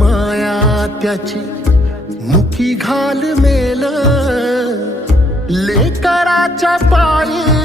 माया त्याची मुखी घाल मेल लेकराच्या पायी